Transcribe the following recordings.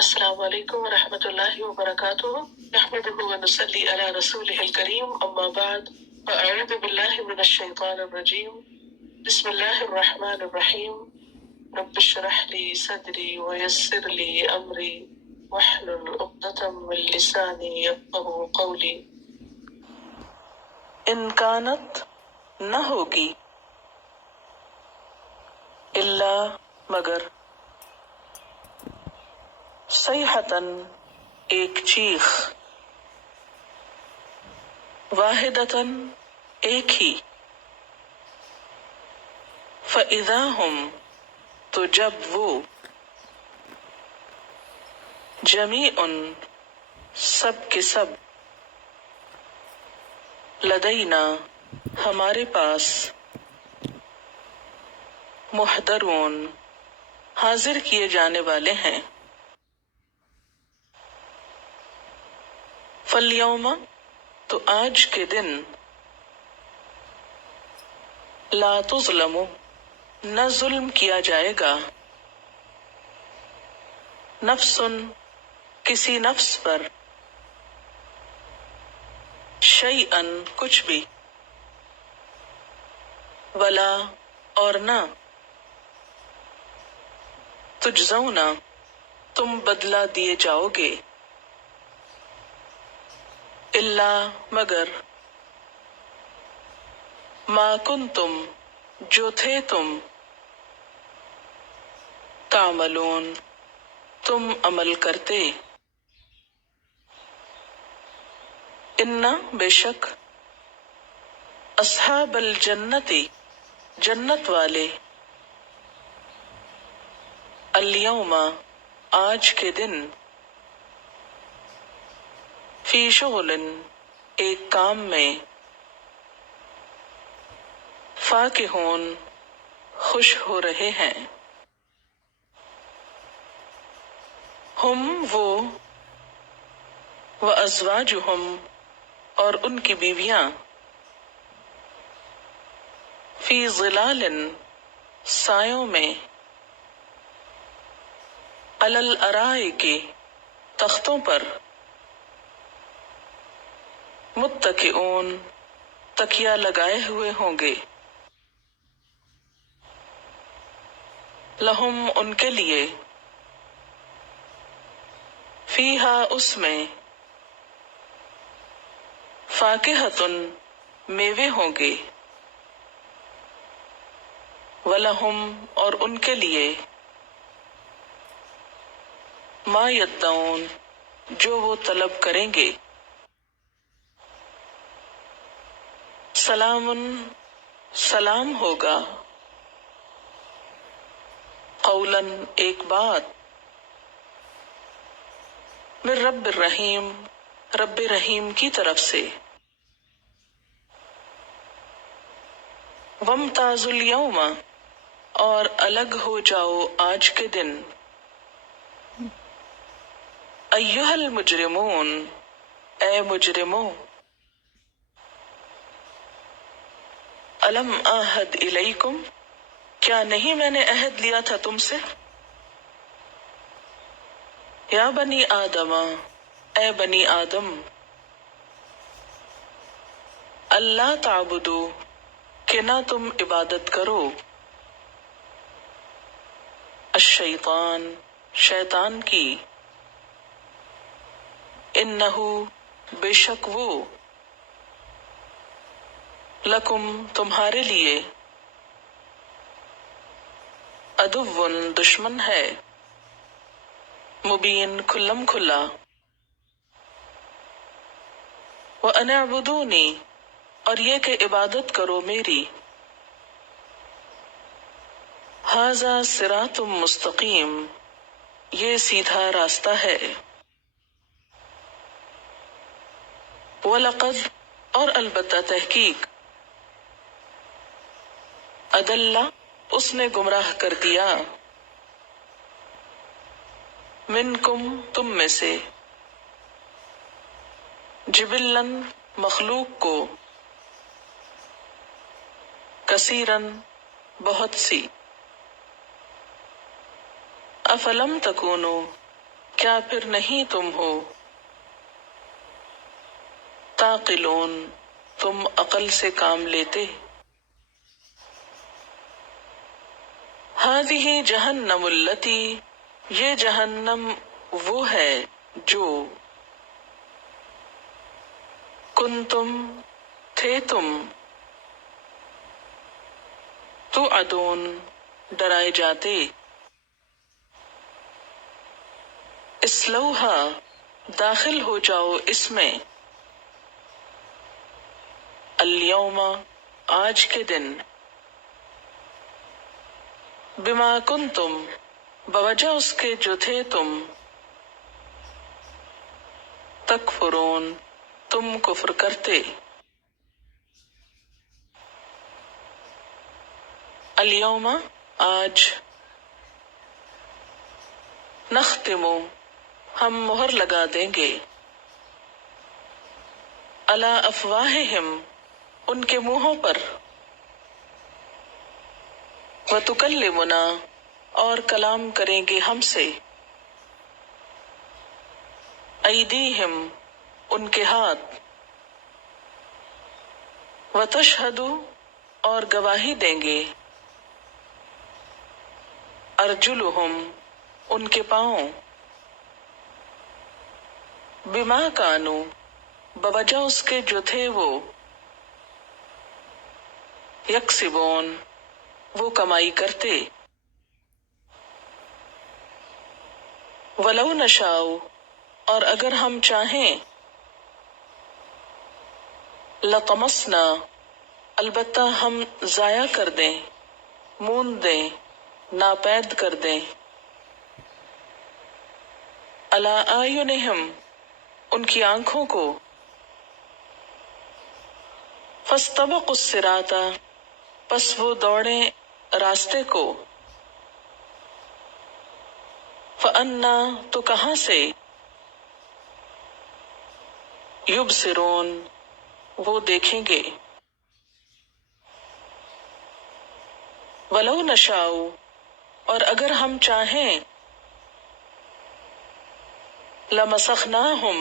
السلام علیکم ورحمۃ اللہ وبرکاتہ نحمده ونصلی علی رسولہ الکریم اما بعد فاعوذ باللہ من الشیطان الرجیم بسم اللہ الرحمن الرحیم رب اشرح لی صدری ویسر لی امری واحلل عقدۃ من لسانی یفقهوا قولی۔ ان کانت نہ ہوگی، الا مگر، صیحتاً ایک چیخ، واحدتاً ایک ہی، فَإِذَا هُمْ تو جب وہ، جمیع سب کے سب، لدینا ہمارے پاس، محضرون حاضر کیے جانے والے ہیں۔ فَالْيَوْمَ تو آج کے دن، لا تظلم نہ ظلم کیا جائے گا، نفس کسی نفس پر، شیئاً کچھ بھی، ولا اور نہ، تجزون تم بدلہ دیے جاؤ گے، الا مگر، ما کنتم جو تھے تم، تعملون تم عمل کرتے، انا بے شک، اصحاب الجنتی جنت والے، الیوم آج کے دن، فی شغل ایک کام میں، فاکہون خوش ہو رہے ہیں، ہم وہ، وازواجہم اور ان کی بیویاں، فی ظلال سایوں میں، علی الارائک تختوں پر، متکئون تکیہ لگائے ہوئے ہوں گے، لہم ان کے لیے، فیہا اس میں، فاکہۃ میوے ہوں گے، ولہم اور ان کے لیے، ما یدعون جو وہ طلب کریں گے، سلام سلام ہوگا، قولاً ایک بات، من رب الرحیم رب رحیم کی طرف سے، وامتازوا الیوم اور الگ ہو جاؤ آج کے دن، ایھا المجرمون اے مجرموں، الم اعہد الیکم کیا نہیں میں نے عہد لیا تھا تم سے، یا بنی آدم اے بنی آدم، اللہ تعبدو کہ نہ تم عبادت کرو، الشیطان شیطان کی، انہو بے شک وہ، لکم تمہارے لیے، عدو دشمن ہے، مبین کھلم کھلا، وَأَنِ اعْبُدُونِی اور یہ کہ عبادت کرو میری، ھذا صراط مستقیم یہ سیدھا راستہ ہے، وَلَقَدْ اور البتہ تحقیق، اضل اس نے گمراہ کر دیا، منکم تم میں سے، جبلاً مخلوق کو، کثیراً بہت سی، افلم تکونو کیا پھر نہیں تم ہو تعقلون، تم عقل سے کام لیتے؟ ہذہ جہنم التی، یہ جہنم وہ ہے جو کنتم تھے تم توعدون ڈرائے جاتے، اسلوہا داخل ہو جاؤ اس میں، الیوم آج کے دن، بما کنتم بوجہ اس کے جو تھے تم، تکفرون تم کفر کرتے، الیوم آج، نختم ہم مہر لگا دیں گے، علی افواہہم ان کے منہوں پر، وتکلمنا اور کلام کریں گے ہم سے، ایدیہم ان کے ہاتھ، وتشہد اور گواہی دیں گے، ارجلہم ان کے پاؤں، بما کانوا بوجہ اس کے جو تھے وہ، یکسبون وہ کمائی کرتے، ولو نشاء اور اگر ہم چاہیں، لطمسنا البتہ ہم ضائع کر دیں، مون دیں، ناپید کر دیں، علی اعینہم ان کی آنکھوں کو، فاستبقوا الصراط پس وہ دوڑیں راستے کو، فانا تو کہاں سے، یبصرون وہ دیکھیں گے، ولو نشاء اور اگر ہم چاہیں، لمسخناہم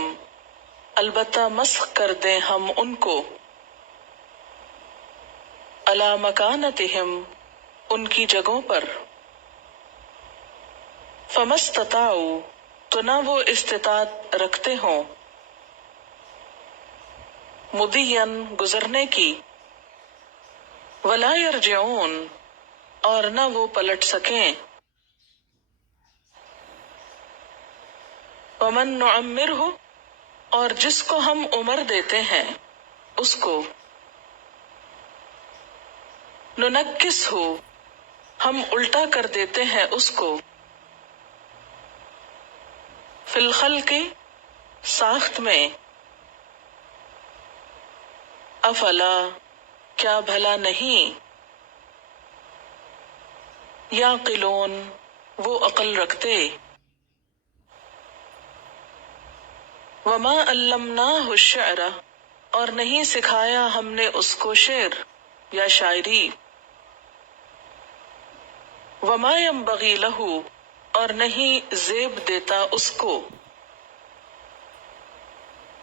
البتہ مسخ کر دیں ہم ان کو، علی مکانتہم ان کی جگہوں پر، فما استطاعوا تو نہ وہ استطاعت رکھتے ہوں، مدین گزرنے کی، ولا یرجعون اور نہ وہ پلٹ سکیں، ومن نعمرہ اور جس کو ہم عمر دیتے ہیں اس کو، ننکسہ ہم الٹا کر دیتے ہیں اس کو، فی الخلق ساخت میں، افلا کیا بھلا نہیں، یعقلون وہ عقل رکھتے، وما علمناہ الشعر اور نہیں سکھایا ہم نے اس کو شعر یا شاعری، وما ينبغی لہ اور نہیں زیب دیتا اس کو،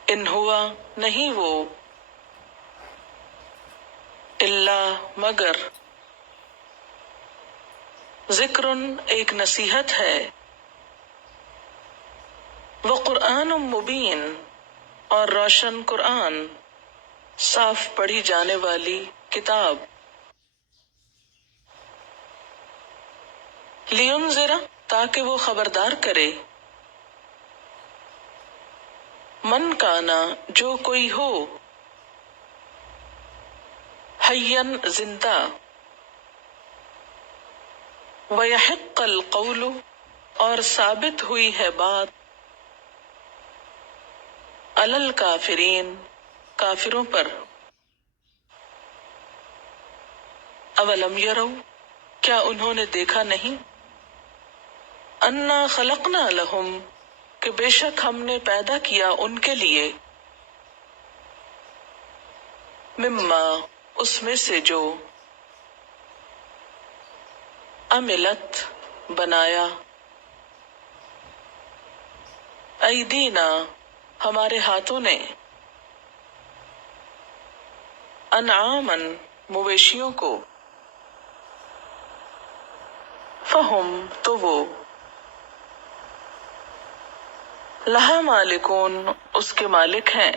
ان ہوا نہیں وہ، الا مگر، ذکر ایک نصیحت ہے، وقرآن مبین اور روشن قرآن، صاف پڑھی جانے والی کتاب، لینذر تاکہ وہ خبردار کرے، من کانا جو کوئی ہو، حیًّا زندہ، ویحق القول اور ثابت ہوئی ہے بات، علی الکافرین کافروں پر، اولم یروا کیا انہوں نے دیکھا نہیں، انا خلقنا لہم کہ بے شک ہم نے پیدا کیا ان کے لیے، مما اس میں سے جو، عملت بنایا، ایدینا ہمارے ہاتھوں نے، انعامن مویشیوں کو، فہم تو وہ، لہا مالکون اس کے مالک ہیں،